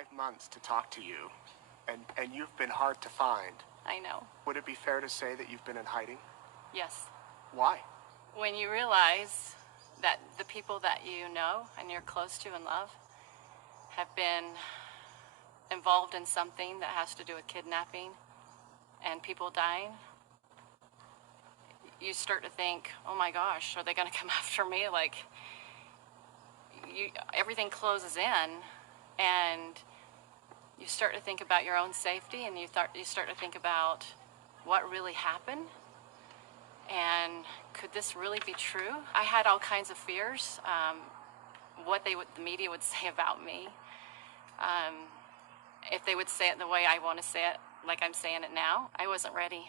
5 months to talk to you, and you've been hard to find. I know. Would it be fair to say that you've been in hiding? Yes. Why? When you realize that the people that you know and you're close to and love have been involved in something that has to do with kidnapping and people dying, you start to think, oh my gosh, are they going to come after me? Like, everything closes in, and you start to think about your own safety, and you start to think about what really happened, and could this really be true? I had all kinds of fears, what the media would say about me, if they would say it the way I want to say it, like I'm saying it now. I wasn't ready.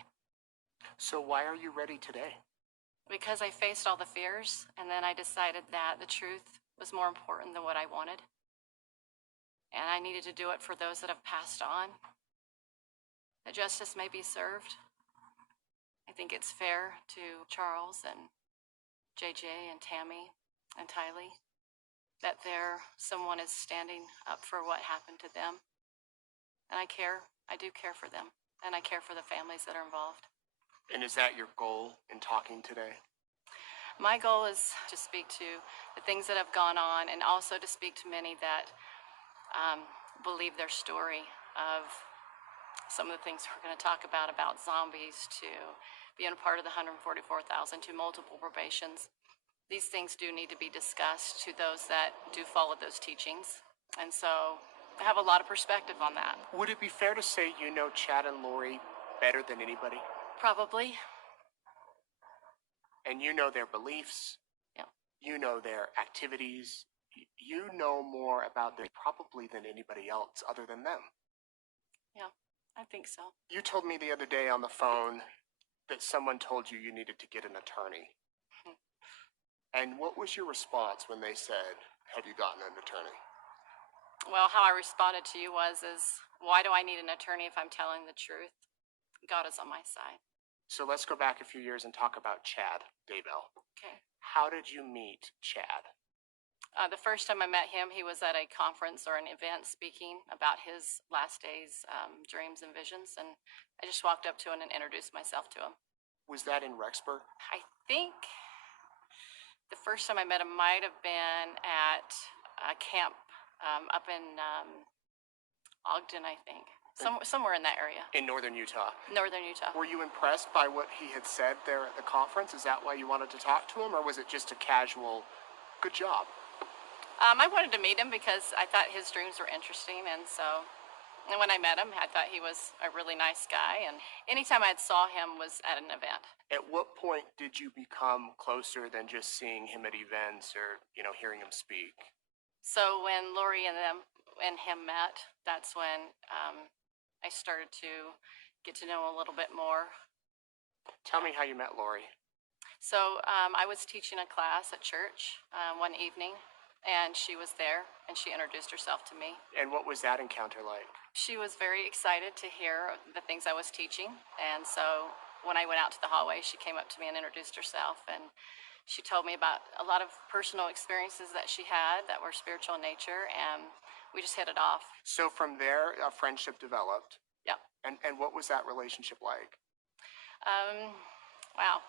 So why are you ready today? Because I faced all the fears, and then I decided that the truth was more important than what I wanted. And I needed to do it for those that have passed on, that justice may be served. I think it's fair to Charles and JJ and Tammy and Tylee that someone is standing up for what happened to them. And I do care for them, and I care for the families that are involved. And is that your goal in talking today? My goal is to speak to the things that have gone on, and also to speak to many that believe their story of some of the things we're going to talk about zombies, to being a part of the 144,000, to multiple probations. These things do need to be discussed to those that do follow those teachings. And so I have a lot of perspective on that. Would it be fair to say you know Chad and Lori better than anybody? Probably. And you know their beliefs. Yeah. You know their activities. You know more about them probably than anybody else other than them. Yeah, I think so. You told me the other day on the phone that someone told you need to get an attorney. And what was your response when they said, have you gotten an attorney? Well, how I responded to you was, why do I need an attorney if I'm telling the truth? God is on my side. So let's go back a few years and talk about Chad Daybell. Okay. How did you meet Chad? The first time I met him, he was at a conference or an event speaking about his last days, dreams and visions, and I just walked up to him and introduced myself to him. Was that in Rexburg? I think the first time I met him might have been at a camp up in Ogden, I think. Somewhere in that area. In northern Utah? Northern Utah. Were you impressed by what he had said there at the conference? Is that why you wanted to talk to him, or was it just a casual, good job? I wanted to meet him because I thought his dreams were interesting, and when I met him, I thought he was a really nice guy, and anytime I saw him was at an event. At what point did you become closer than just seeing him at events or, hearing him speak? So when Lori and him met, that's when I started to get to know him a little bit more. Tell me how you met Lori. So I was teaching a class at church one evening, and she was there, and she introduced herself to me. And what was that encounter like? She was very excited to hear the things I was teaching, and so when I went out to the hallway, she came up to me and introduced herself, and she told me about a lot of personal experiences that she had that were spiritual in nature, and we just hit it off. So from there, a friendship developed? Yeah. And what was that relationship like? Wow.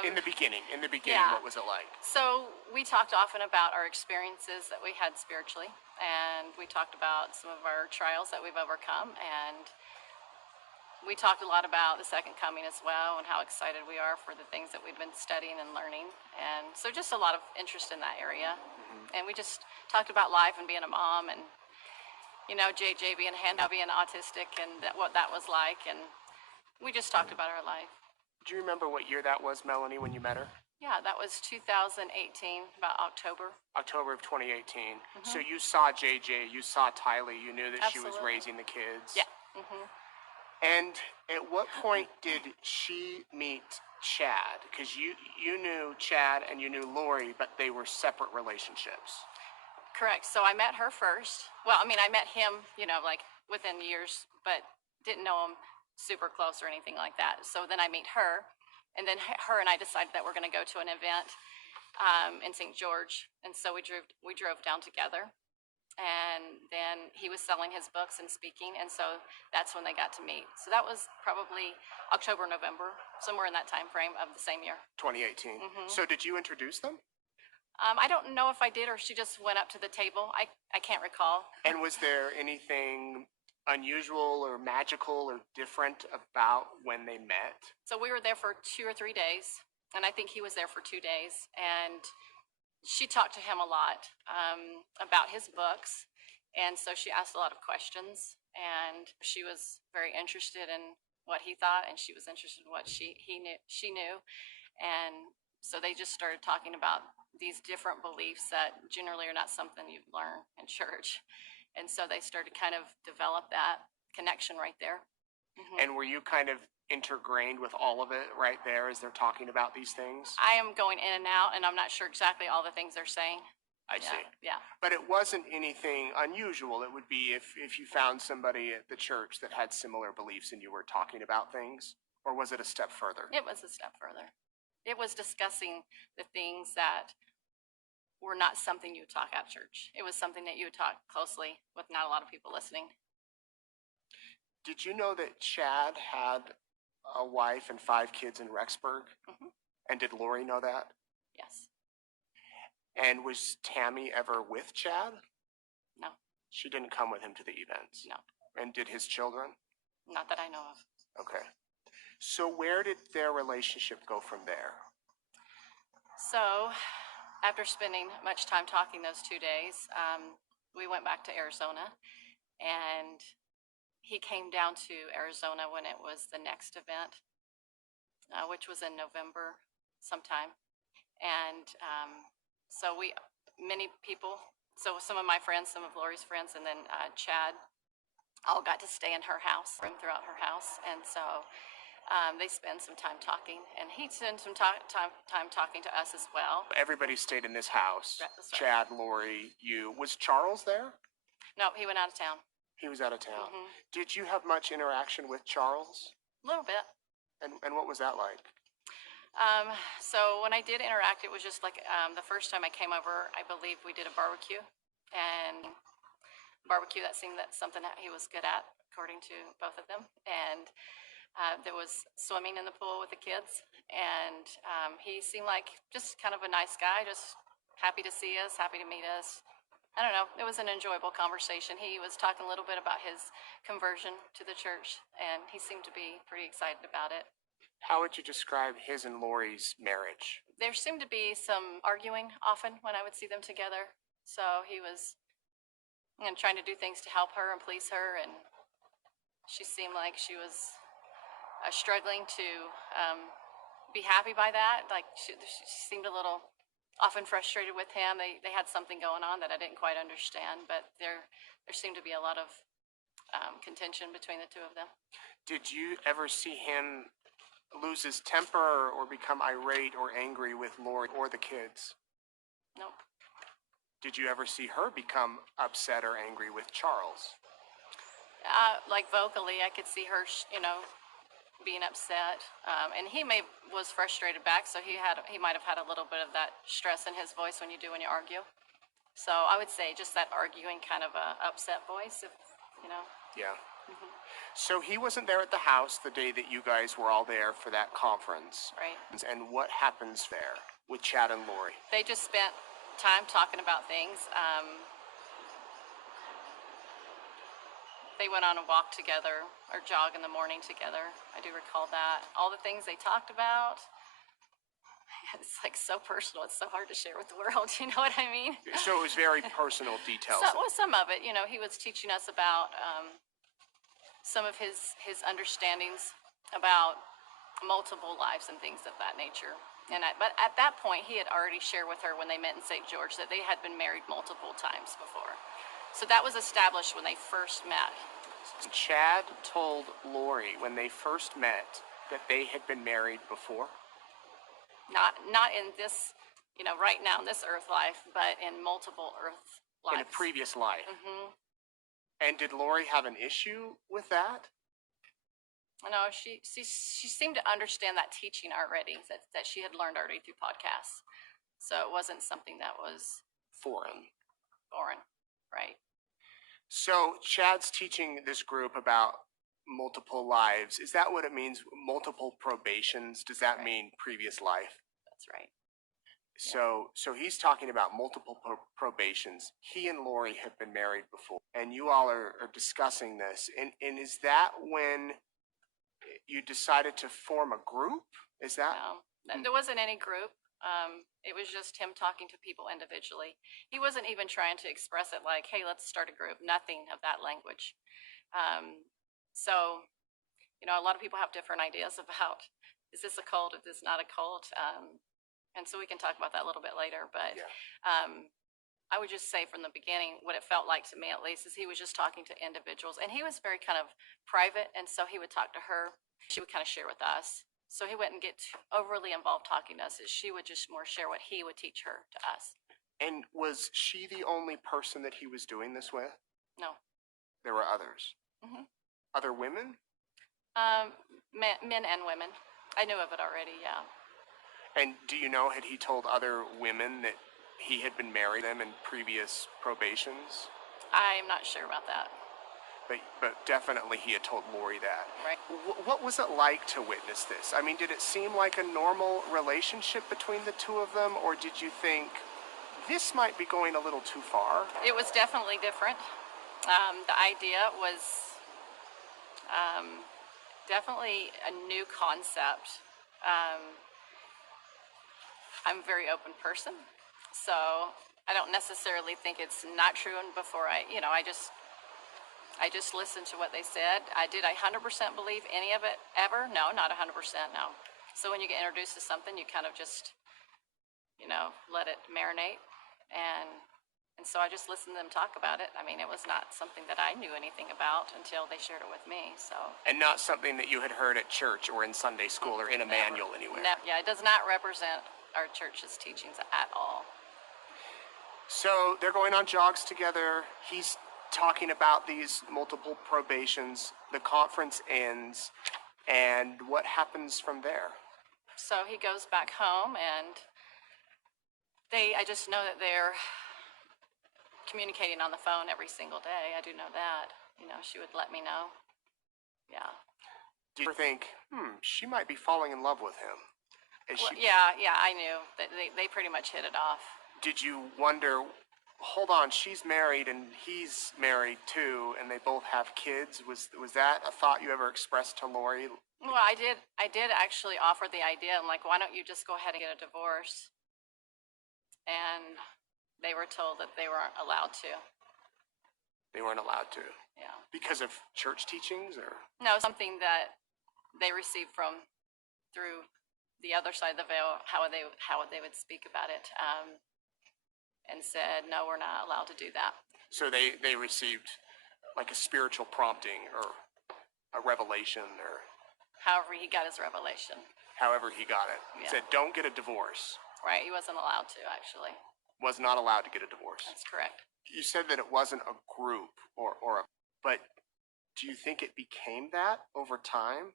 In the beginning, yeah. What was it like? So we talked often about our experiences that we had spiritually, and we talked about some of our trials that we've overcome, and we talked a lot about the second coming as well, and how excited we are for the things that we've been studying and learning, and so just a lot of interest in that area. And we just talked about life and being a mom, and JJ being autistic, and what that was like, and we just talked about our life. Do you remember what year that was, Melanie, when you met her? Yeah, that was 2018, about October. October of 2018. So you saw JJ, you saw Tylee, you knew that Absolutely. She was raising the kids. Yeah. And at what point did she meet Chad? Because you knew Chad and you knew Lori, but they were separate relationships. Correct. So I met her first. Well, I met him, like within years, but didn't know him super close or anything like that. So then I meet her, and then her and I decided that we're going to go to an event in St. George, and so we drove down together. and then he was selling his books and speaking, and so that's when they got to meet. So that was probably October, November, somewhere in that time frame of the same year. 2018. So did you introduce them? I don't know if I did or she just went up to the table. I can't recall. And was there anything unusual or magical or different about when they met? So we were there for 2 or 3 days, and I think he was there for 2 days, and she talked to him a lot about his books, and so she asked a lot of questions, and she was very interested in what he thought, and she was interested in what she knew, and so they just started talking about these different beliefs that generally are not something you learn in church, and so they started kind of develop that connection right there. And were you kind of intergrained with all of it right there as they're talking about these things? I am going in and out, and I'm not sure exactly all the things they're saying. I see. Yeah. But it wasn't anything unusual. It would be if you found somebody at the church that had similar beliefs and you were talking about things, or was it a step further? It was a step further. It was discussing the things that were not something you would talk at church. It was something that you would talk closely with not a lot of people listening. Did you know that Chad had a wife and 5 kids in Rexburg? And did Lori know that? Yes. And was Tammy ever with Chad? No. She didn't come with him to the events? No. And did his children? Not that I know of. Okay. So where did their relationship go from there? So after spending much time talking those 2 days, we went back to Arizona, and he came down to Arizona when it was the next event, which was in November sometime. And so many people, so some of my friends, some of Lori's friends, and then Chad all got to stay in her house, room throughout her house. And so they spent some time talking, and he spent some time talking to us as well. Everybody stayed in this house. That's right. Chad, Lori, you. Was Charles there? No, he went out of town. He was out of town. Did you have much interaction with Charles? A little bit. And what was that like? So when I did interact, it was just like the first time I came over, I believe we did a barbecue. And barbecue, that seemed that something that he was good at, according to both of them. And there was swimming in the pool with the kids. And he seemed like just kind of a nice guy, just happy to see us, happy to meet us. I don't know. It was an enjoyable conversation. He was talking a little bit about his conversion to the church, and he seemed to be pretty excited about it. How would you describe his and Lori's marriage? There seemed to be some arguing often when I would see them together. So he was trying to do things to help her and please her, and she seemed like she was struggling to be happy by that. Like she seemed a little often frustrated with him. They had something going on that I didn't quite understand, but there seemed to be a lot of contention between the two of them. Did you ever see him lose his temper or become irate or angry with Lori or the kids? Nope. Did you ever see her become upset or angry with Charles? Like vocally, I could see her, being upset, and he was frustrated back, so he might have had a little bit of that stress in his voice when you argue. So I would say just that arguing kind of a upset voice, if you know. Yeah. So he wasn't there at the house the day that you guys were all there for that conference. Right. And what happens there with Chad and Lori? They just spent time talking about things. They went on a walk together or jog in the morning together. I do recall that. All the things they talked about, it's like so personal. It's so hard to share with the world. You know what I mean? So it was very personal details. Some of it, he was teaching us about some of his understandings about multiple lives and things of that nature. But at that point, he had already shared with her when they met in St. George that they had been married multiple times before. So that was established when they first met. Chad told Lori when they first met that they had been married before? Not in this, right now in this earth life, but in multiple earth lives. In a previous life? And did Lori have an issue with that? No, she seemed to understand that teaching already, that she had learned already through podcasts. So it wasn't something that was foreign. Right. So Chad's teaching this group about multiple lives. Is that what it means? Multiple probations? Does that Right. mean previous life? That's right. So he's talking about multiple probations. He and Lori have been married before, and you all are discussing this. And is that when you decided to form a group? Is that? No, there wasn't any group. It was just him talking to people individually. He wasn't even trying to express it like, hey, let's start a group. Nothing of that language. So, a lot of people have different ideas about, is this a cult? Is this not a cult? And so we can talk about that a little bit later. But I would just say from the beginning, what it felt like to me at least is he was just talking to individuals. And he was very kind of private. And so he would talk to her. She would kind of share with us. So he wouldn't get overly involved talking to us. She would just more share what he would teach her to us. And was she the only person that he was doing this with? No. There were others. Mm-hmm. Other women? Men and women. I knew of it already, yeah. And do you know, had he told other women that he had been married to them in previous probations? I'm not sure about that. But definitely he had told Lori that. Right. What was it like to witness this? I mean, did it seem like a normal relationship between the two of them, or did you think this might be going a little too far? It was definitely different. The idea was definitely a new concept. I'm a very open person, so I don't necessarily think it's not true. And before I just listened to what they said. Did I 100% believe any of it ever? No, not 100%, no. So when you get introduced to something, you kind of just, let it marinate. And so I just listened to them talk about it. I mean, it was not something that I knew anything about until they shared it with me, so. And not something that you had heard at church or in Sunday school or in a manual anywhere? Yeah, it does not represent our church's teachings at all. So they're going on jogs together. He's talking about these multiple probations. The conference ends, and what happens from there? So he goes back home, and I just know that they're communicating on the phone every single day. I do know that. She would let me know. Yeah. Do you think, she might be falling in love with him? Yeah, I knew that they pretty much hit it off. Did you wonder, hold on, she's married and he's married too, and they both have kids? Was that a thought you ever expressed to Lori? Well, I did actually offer the idea. I'm like, why don't you just go ahead and get a divorce? And they were told that they weren't allowed to. They weren't allowed to? Yeah. Because of church teachings, or? No, something that they received through the other side of the veil, how they would speak about it, and said, no, we're not allowed to do that. So they received like a spiritual prompting or a revelation, or however he got his revelation. However he got it. Yeah. Said, don't get a divorce. Right, he wasn't allowed to, actually. Was not allowed to get a divorce. That's correct. You said that it wasn't a group but do you think it became that over time?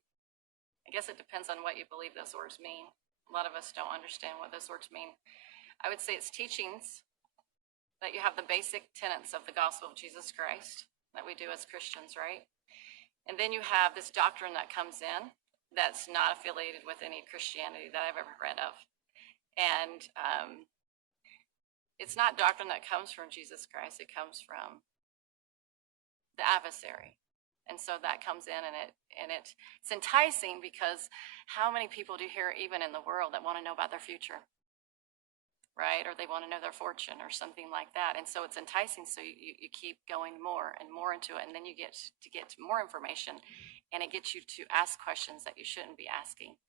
I guess it depends on what you believe those words mean. A lot of us don't understand what those words mean. I would say it's teachings that you have the basic tenets of the gospel of Jesus Christ that we do as Christians, right? And then you have this doctrine that comes in that's not affiliated with any Christianity that I've ever read of. And it's not doctrine that comes from Jesus Christ. It comes from the adversary. And so that comes in, and it's enticing, because how many people do you hear even in the world that want to know about their future, right? Or they want to know their fortune or something like that. And so it's enticing, so you keep going more and more into it, and then you get to more information, and it gets you to ask questions that you shouldn't be asking.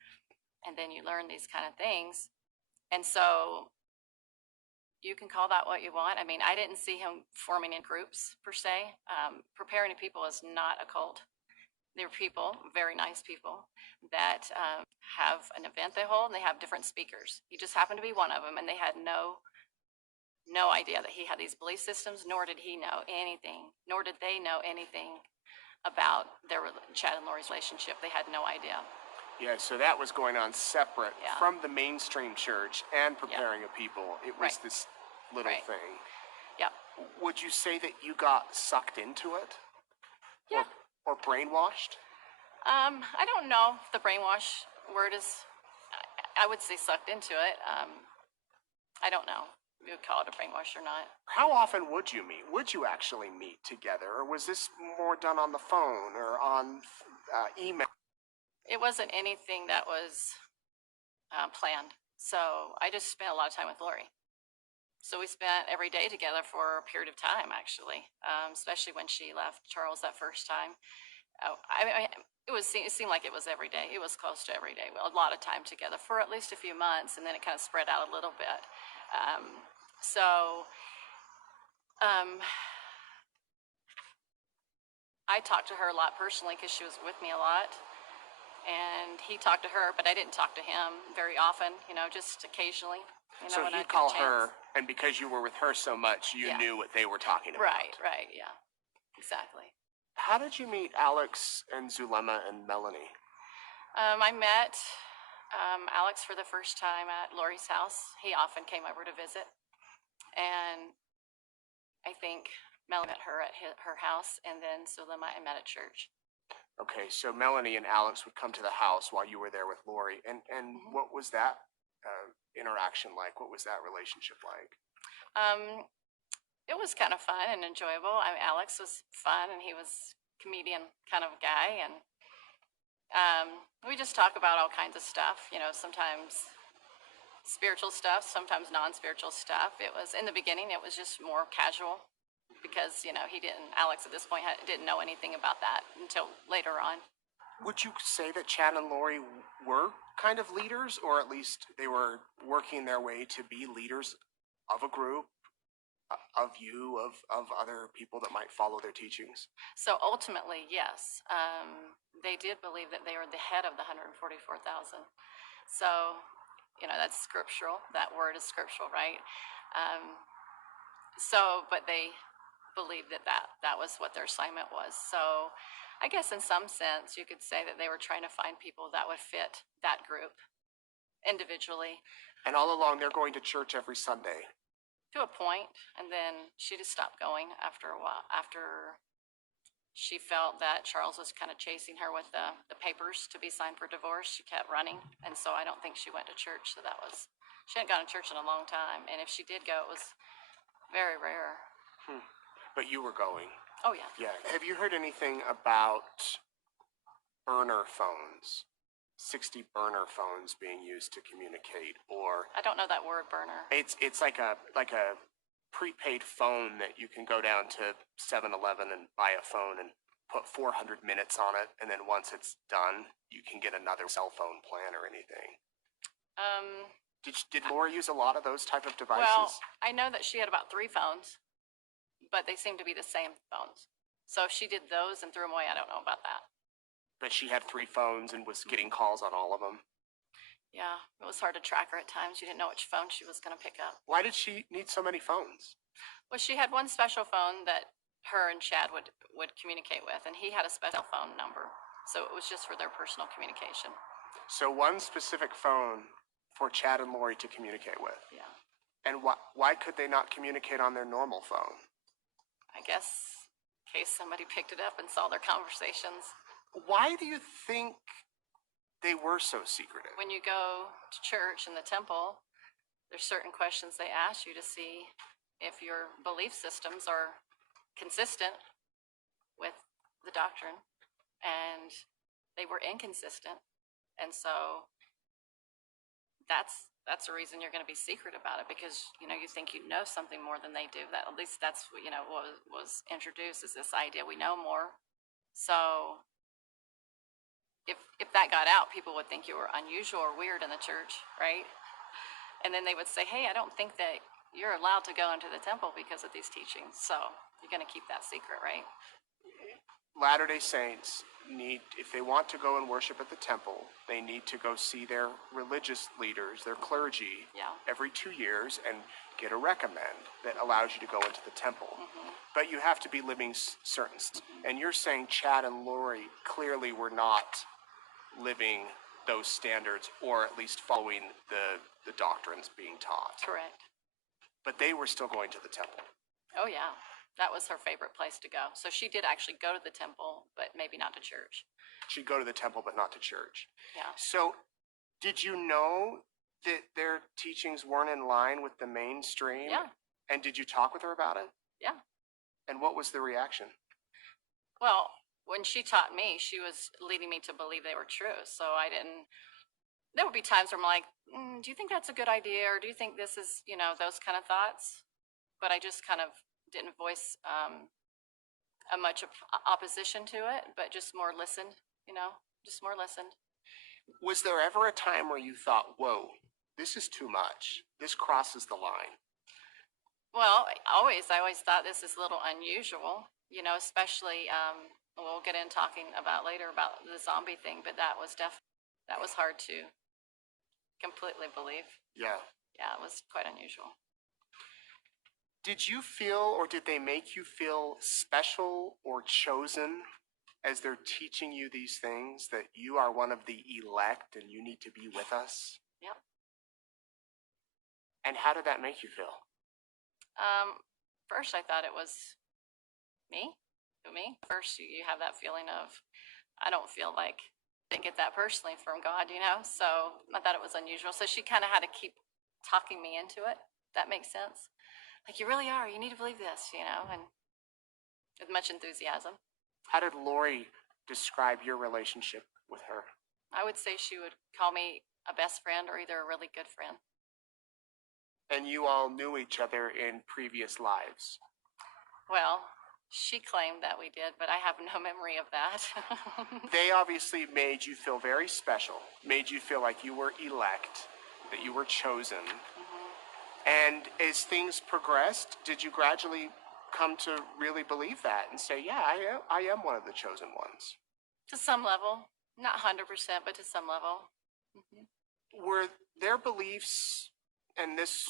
And then you learn these kind of things. And so you can call that what you want. I mean, I didn't see him forming in groups per se. Preparing people is not a cult. They're people, very nice people, that have an event they hold, and they have different speakers. He just happened to be one of them, and they had no idea that he had these belief systems, nor did he know anything, nor did they know anything about Chad and Lori's relationship. They had no idea. Yeah, so that was going on separate from the mainstream church and preparing a people. It was this little thing. Yeah. Would you say that you got sucked into it? Yeah. Or brainwashed? I don't know if the brainwash word is, I would say sucked into it. I don't know if you would call it a brainwash or not. How often would you meet? Would you actually meet together? Or was this more done on the phone or on email? It wasn't anything that was planned. So I just spent a lot of time with Lori. So we spent every day together for a period of time, actually, especially when she left Charles that first time. It seemed like it was every day. It was close to every day. A lot of time together for at least a few months, and then it kind of spread out a little bit. So I talked to her a lot personally because she was with me a lot. And he talked to her, but I didn't talk to him very often, just occasionally. So when you'd I'd get a call chance. her, and because you were with her so much, you Yeah. knew what they were talking about. Right, yeah, exactly. How did you meet Alex and Zulema and Melanie? I met Alex for the first time at Lori's house. He often came over to visit, and I think Melanie met her at her house, and then Zulema I met at church. Okay, so Melanie and Alex would come to the house while you were there with Lori, and what was that interaction like? What was that relationship like? It was kind of fun and enjoyable. Alex was fun, and he was comedian kind of guy, and we just talk about all kinds of stuff. Sometimes spiritual stuff, sometimes non-spiritual stuff. It was in the beginning. It was just more casual because Alex at this point didn't know anything about that until later on. Would you say that Chad and Lori were kind of leaders, or at least they were working their way to be leaders of a group, of you, of other people that might follow their teachings? So ultimately, yes, they did believe that they were the head of the 144,000. So, that's scriptural. That word is scriptural, right? But they believed that was what their assignment was. So I guess in some sense you could say that they were trying to find people that would fit that group individually. And all along, they're going to church every Sunday. To a point, and then she just stopped going after a while, after she felt that Charles was kind of chasing her with the papers to be signed for divorce. She kept running, and so I don't think she went to church. So she hadn't gone to church in a long time, and if she did go, it was very rare. But you were going. Oh, yeah. Yeah. Have you heard anything about burner phones? 60 burner phones being used to communicate, or I don't know that word, burner. it's like a prepaid phone that you can go down to 7-Eleven and buy a phone and put 400 minutes on it, and then once it's done, you can get another cell phone plan or anything. Did Laura use a lot of those type of devices? Well, I know that she had about 3 phones, but they seemed to be the same phones. So if she did those and threw them away, I don't know about that. But she had 3 phones and was getting calls on all of them. Yeah, it was hard to track her at times. You didn't know which phone she was going to pick up. Why did she need so many phones? Well, she had one special phone that her and Chad would communicate with, and he had a special phone number. So it was just for their personal communication. So one specific phone for Chad and Lori to communicate with. Yeah. And why could they not communicate on their normal phone? I guess in case somebody picked it up and saw their conversations. Why do you think they were so secretive? When you go to church in the temple, there's certain questions they ask you to see if your belief systems are consistent with the doctrine, and they were inconsistent. And so that's the reason you're going to be secret about it, because you think you know something more than they do. That, at least that's what was introduced, is this idea we know more. So if that got out, people would think you were unusual or weird in the church, right? And then they would say, hey, I don't think that you're allowed to go into the temple because of these teachings. So you're going to keep that secret, right? Latter-day Saints need, if they want to go and worship at the temple, they need to go see their religious leaders, their clergy, every 2 years and get a recommend that allows you to go into the temple. But you have to be living certain. And you're saying Chad and Lori clearly were not living those standards, or at least following the doctrines being taught. Correct. But they were still going to the temple. Oh, yeah. That was her favorite place to go. So she did actually go to the temple, but maybe not to church. She'd go to the temple, but not to church. Yeah. So, did you know that their teachings weren't in line with the mainstream? Yeah. And did you talk with her about it? Yeah. And what was the reaction? Well, when she taught me, she was leading me to believe they were true. So I didn't, there would be times where I'm like, do you think that's a good idea? Or do you think this is, those kind of thoughts? But I just kind of didn't voice a much opposition to it, but just more listened, just more listened. Was there ever a time where you thought, whoa, this is too much? This crosses the line? Well, I always thought this is a little unusual, especially, we'll get in talking about later about the zombie thing, but that was hard to completely believe. Yeah. Yeah, it was quite unusual. Did you feel, or did they make you feel special or chosen as they're teaching you these things, that you are one of the elect and you need to be with us? Yep. And how did that make you feel? First I thought it was me. First you have that feeling of, I don't feel like I didn't get that personally from God, so I thought it was unusual. So she kind of had to keep talking me into it. That makes sense. Like, you really are, you need to believe this, and with much enthusiasm. How did Lori describe your relationship with her? I would say she would call me a best friend or either a really good friend. And you all knew each other in previous lives? Well, she claimed that we did, but I have no memory of that. They obviously made you feel very special, made you feel like you were elect, that you were chosen. And as things progressed, did you gradually come to really believe that and say, yeah, I am one of the chosen ones? To some level. Not 100%, but to some level. Were their beliefs and this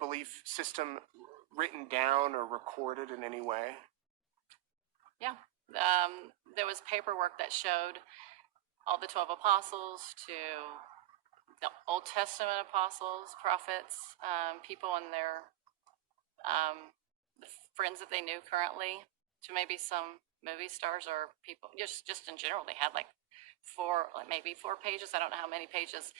belief system written down or recorded in any way? Yeah. There was paperwork that showed all the 12 apostles to the Old Testament apostles, prophets, people and their the friends that they knew currently, to maybe some movie stars or people, just in general. They had like maybe 4 pages. I don't know how many pages.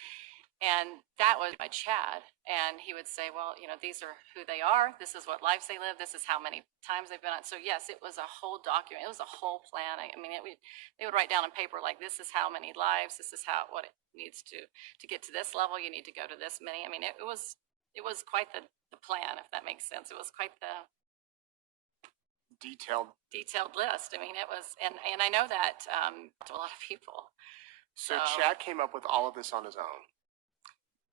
And that was by Chad. And he would say, well, these are who they are. This is what lives they live. This is how many times they've been on. So yes, it was a whole document. It was a whole plan. I mean, they would write down on paper, like, this is how many lives, this is what it needs to get to this level. You need to go to this many. I mean, it was quite the plan, if that makes sense. It was quite the detailed list. I mean, it was, and I know that to a lot of people. So Chad came up with all of this on his own?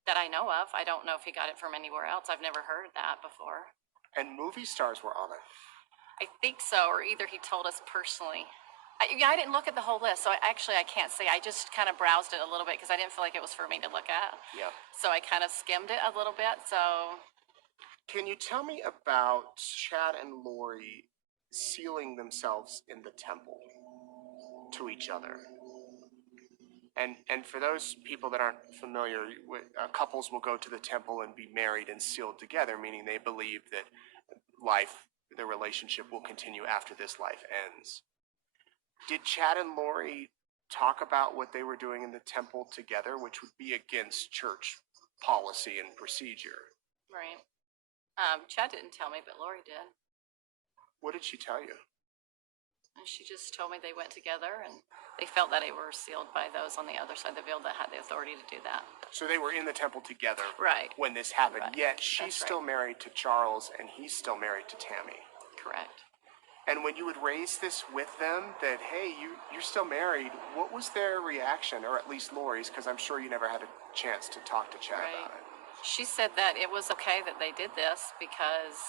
That I know of. I don't know if he got it from anywhere else. I've never heard that before. And movie stars were on it? I think so, or either he told us personally. I didn't look at the whole list, so I can't say. I just kind of browsed it a little bit because I didn't feel like it was for me to look at. Yeah. So I kind of skimmed it a little bit. So, can you tell me about Chad and Lori sealing themselves in the temple to each other? And for those people that aren't familiar, couples will go to the temple and be married and sealed together, meaning they believe that their relationship will continue after this life ends. Did Chad and Lori talk about what they were doing in the temple together, which would be against church policy and procedure? Right. Chad didn't tell me, but Lori did. What did she tell you? And she just told me they went together and they felt that they were sealed by those on the other side of the veil that had the authority to do that. So they were in the temple together, right, when this happened, right. Yet she's still married to Charles and he's still married to Tammy. Correct. And when you would raise this with them, that, hey, you're still married, what was their reaction, or at least Lori's, because I'm sure you never had a chance to talk to Chad about it? She said that it was okay that they did this because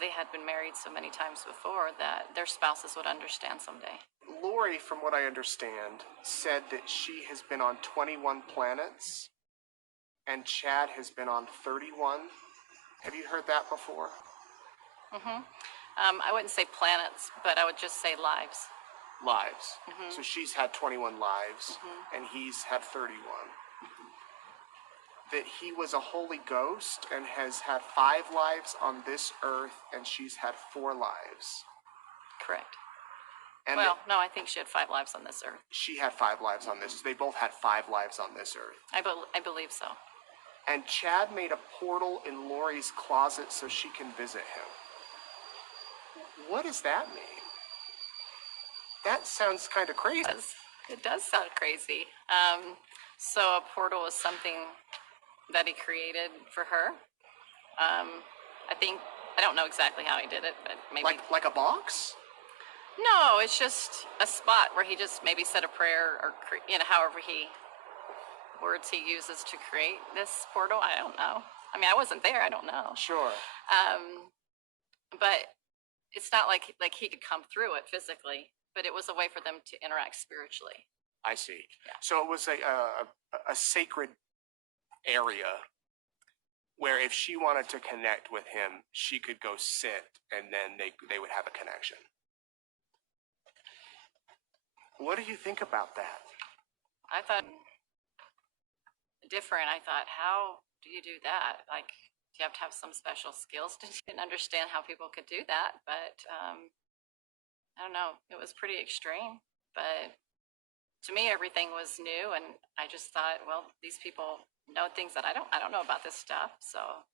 they had been married so many times before that their spouses would understand someday. Lori, from what I understand, said that she has been on 21 planets and Chad has been on 31. Have you heard that before? I wouldn't say planets, but I would just say lives. Lives. So she's had 21 lives and he's had 31. that he was a holy ghost and has had 5 lives on this earth, and she's had 4 lives. Correct. And well, no, I think she had 5 lives on this earth. she had 5 lives on this. They both had 5 lives on this earth. I believe so. And Chad made a portal in Lori's closet so she can visit him. What does that mean? That sounds kind of crazy. It does sound crazy. So a portal is something that he created for her. I don't know exactly how he did it, but maybe Like a box? No, it's just a spot where he just maybe said a prayer or however words he uses to create this portal. I don't know. I mean, I wasn't there. I don't know. Sure. But it's not like he could come through it physically, but it was a way for them to interact spiritually. I see. Yeah. So it was a sacred area where if she wanted to connect with him, she could go sit, and then they would have a connection. What do you think about that? I thought different. I thought, how do you do that? Like, do you have to have some special skills to understand how people could do that? But I don't know. It was pretty extreme. But to me, everything was new, and I just thought, well, these people know things that I don't know about this stuff. So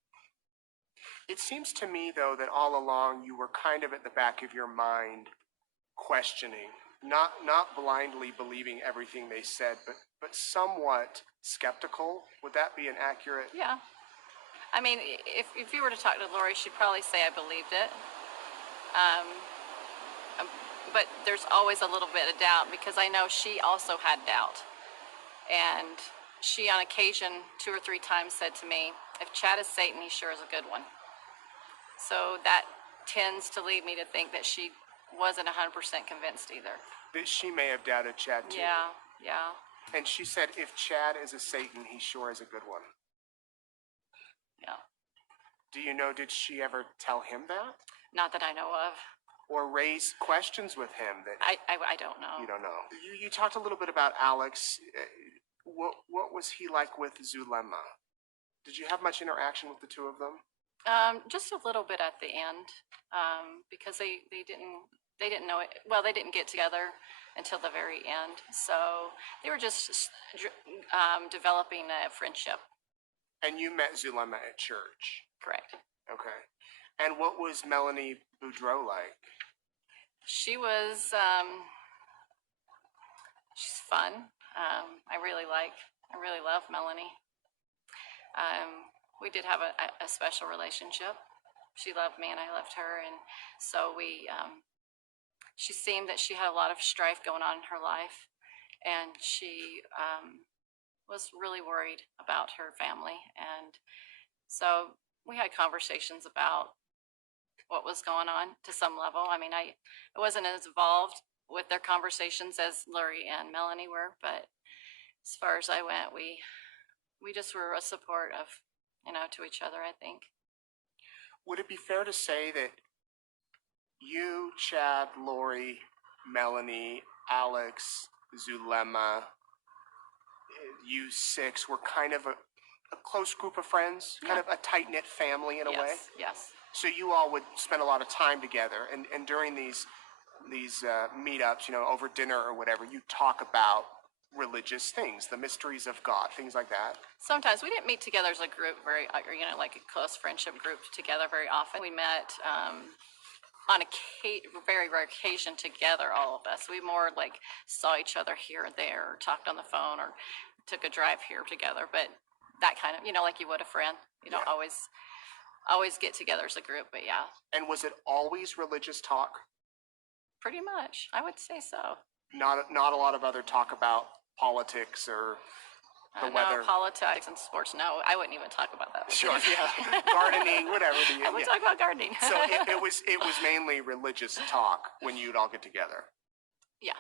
it seems to me, though, that all along you were kind of at the back of your mind questioning, not blindly believing everything they said, but somewhat skeptical. Would that be an accurate? Yeah. I mean, if you were to talk to Lori, she'd probably say I believed it. But there's always a little bit of doubt, because I know she also had doubt. And she, on occasion, 2 or 3 times said to me, if Chad is Satan, he sure is a good one. So that tends to lead me to think that she wasn't 100% convinced either. That she may have doubted Chad too. Yeah. And she said, if Chad is a Satan, he sure is a good one. Yeah. Do you know, did she ever tell him that? Not that I know of. Or raise questions with him that I don't know. You don't know. You talked a little bit about Alex. What was he like with Zulema? Did you have much interaction with the two of them? Just a little bit at the end, because they didn't know it. Well, they didn't get together until the very end, so they were just developing a friendship. And you met Zulema at church? Correct. Okay. And what was Melanie Boudreau like? She was, she's fun. I really love Melanie. We did have a special relationship. She loved me and I loved her, and so she seemed that she had a lot of strife going on in her life, and she was really worried about her family, and so we had conversations about what was going on to some level. I mean, I wasn't as involved with their conversations as Lori and Melanie were, but as far as I went, we just were a support of, to each other, I think. Would it be fair to say that you, Chad, Lori, Melanie, Alex, Zulema, you 6 were kind of a close group of friends, kind of a tight-knit family in a way? Yes. So you all would spend a lot of time together, and during these meetups, over dinner or whatever, you talk about religious things, the mysteries of God, things like that. Sometimes we didn't meet together as a group like a close friendship group together very often. We met on a very rare occasion together, all of us. We more like saw each other here and there, or talked on the phone, or took a drive here together. But that kind of, like you would a friend. You don't always get together as a group, but yeah. And was it always religious talk? Pretty much, I would say so. Not a lot of other talk about politics or the weather. No, politics and sports. No, I wouldn't even talk about that. Sure, yeah, gardening, whatever. I would talk about gardening. So it was mainly religious talk when you'd all get together. Yeah.